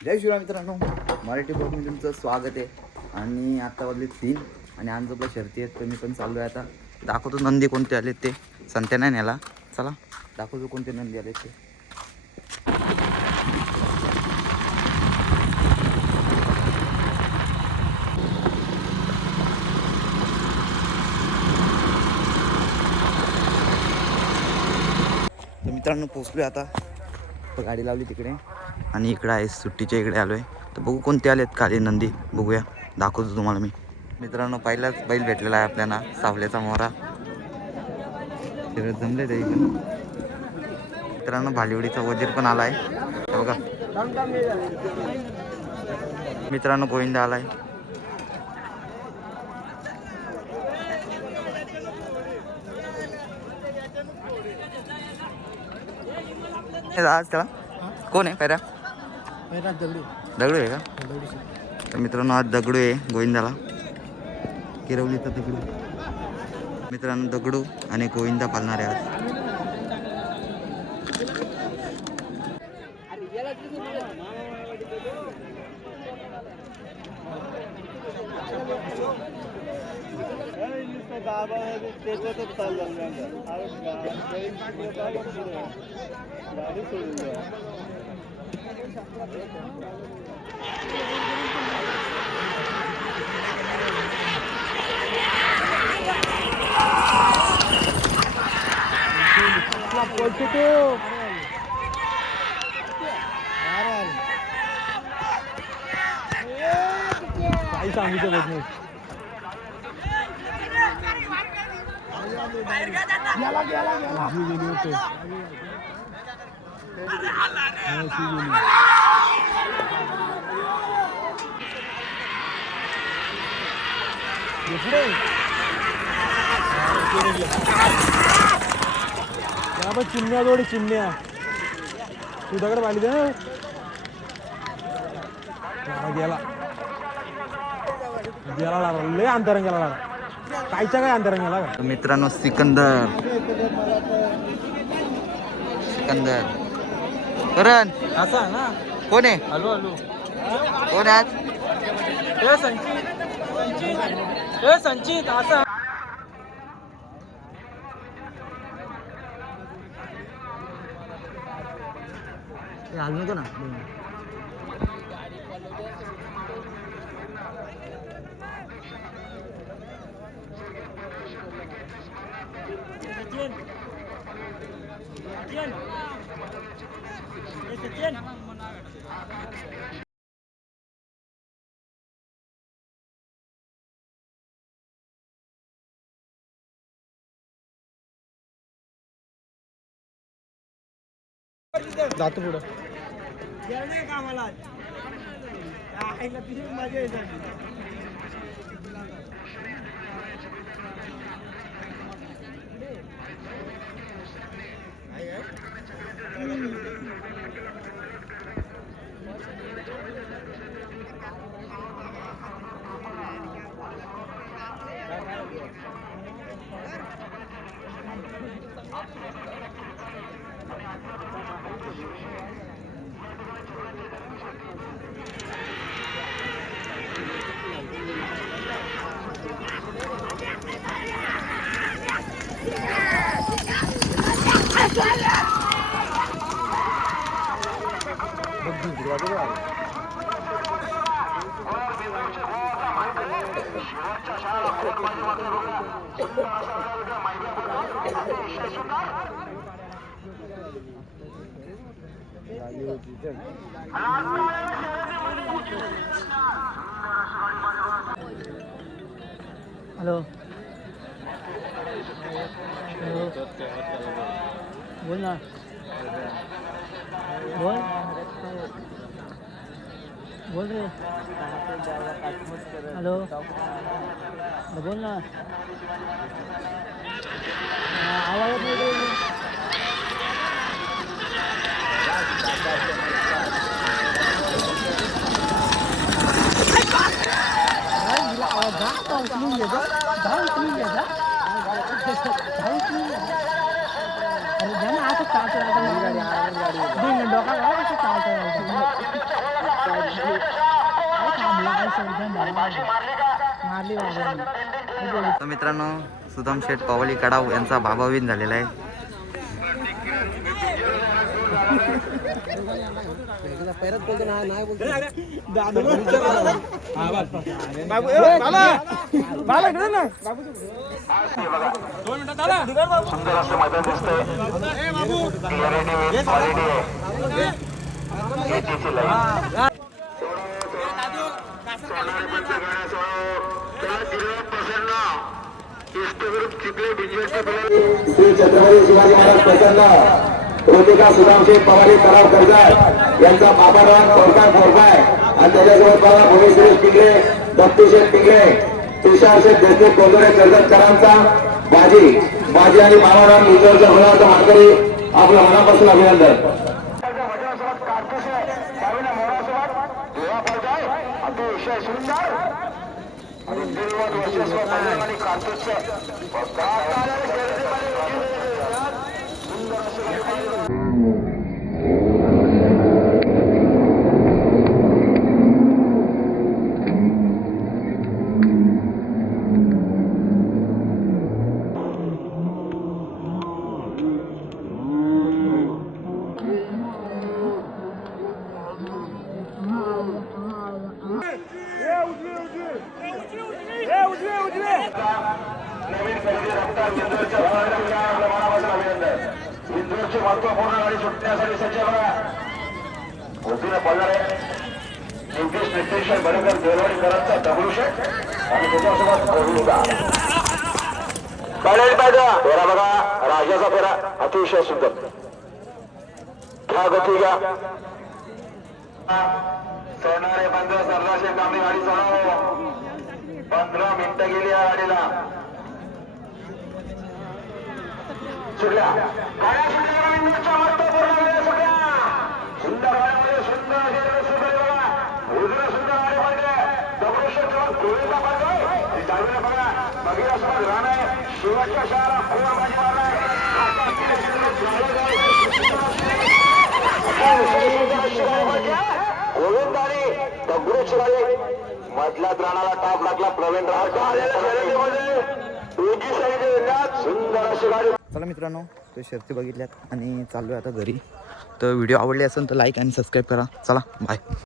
जय शिवराम मित्रांनो, मराठी ब्लॉगमध्ये तुमचं स्वागत आहे. आणि आता वाजले 3 आणि अंजोबला शर्ती आहेत, तर मी पण चाललो आहे. आता दाखवतो नंदी कोणते आले ते. संत्या नाही नेला, चला दाखवतो कोणते नंदी आले ते. तर मित्रांनो पोचलो आता, तर गाडी लावली तिकडे आणि इकडे आहे सुट्टीच्या इकडे आलो आहे. तर बघू कोणते आलेत काले नंदी, बघूया, दाखवतो तुम्हाला मी. मित्रांनो पहिलाच बैल भेटलेला आहे आपल्याला, सावल्याचा मोहरा. जमले ते पण. मित्रांनो भालीवडीचा वजीर पण आलाय बघा. मित्रांनो गोविंदा आलाय. आज त्याला कोण आहे पैरा? दगडू आहे का? तर मित्रांनो आज दगडू आहे गोविंदाला, किरवलीचा दगडू. मित्रांनो दगडू आणि गोविंदा पालणार आहे आज. काही सांगितलं नाही. चिमण्या जोडी चिमण्या तुझ्याकडे पाहिली ना गेला गेला लागला, लय अंतरंगाला लागला. कायच्या काय अंतरंगाला का? मित्रांनो सिकंदर करण असा ना कोण आहे? हॅलो हॅलो कोण आहे आज? हे संचित असा हाल नको ना. जातो पुढं. मजा येत. हॅलो बोल ना, बोल बोल रे. हॅलो बोल ना, आवाज नाही. आता तर मित्रांनो सुदाम शेठ पवाली कडाव यांचा बाबा विन झालेला आहे. सुंदर असं मैदान दिसतंय. श्री छत्रपती शिवाजी महाराज प्रसन्न रोतिका सुदामशेठ पवारी तलाव कर्जत यांचा बाबाराव फोडकाय आणि त्याच्यासोबत बघा भूमी सुरेश पिंगळे, दत्तूशेठ पिंगळे, तुषारशेठ देशमुख कोंदडे कर्जतकरांचा बाजी आणि बाबाराव इंदोरच्या मुलाचा मानकरी आपलं मनापासून अभिनंदन. अतिशय सुंदर आणि दिलवत वर्चस्व आणि नवीन खरेदी रफ्तार इंदोरच्या मनापासून अभिनंदन. इंदोरची महत्वपूर्ण गाडी सुटण्यासाठी सज्ज बघा. होतीने पडणार आहे योगेश नितेश्वर बरेकर देववाडीकरांचा दगडूशेठ आणि त्याच्यासोबत गोविंदा काढायला पाहिजे. फेरा बघा राजाचा फेरा अतिशय सुंदर. घ्या गती घ्या. सोनारे बंद सरदारशेठ गावनी गाडी सोडावं. 15 मिनिटं गेली या गाडीला. सुटल्या गाड्या सुटल्या इंदोरच्या महत्वपूर्ण गाड्या सुटल्या. सुंदर गाड्यामध्ये सुंदर गेलेलं सुंदर बघा. उजव्या सुंदर गाडीमध्ये दगडूशेठ गोविंदा पाहिजे. ती डावीला बघा बघितल्यासोबत राहणं आहे. शिवाच्या शहराला पूर्ण बाजी मारणार गोविंदाने दगडूची गाडी मधल्यात राणाला टाप लागला. प्रवीण सुंदर अशी गाडी. चला मित्रांनो तो शर्ती बघितल्यात आणि चालू आहे आता घरी. तर व्हिडिओ आवडले असेल तर लाईक आणि सबस्क्राईब करा. चला बाय.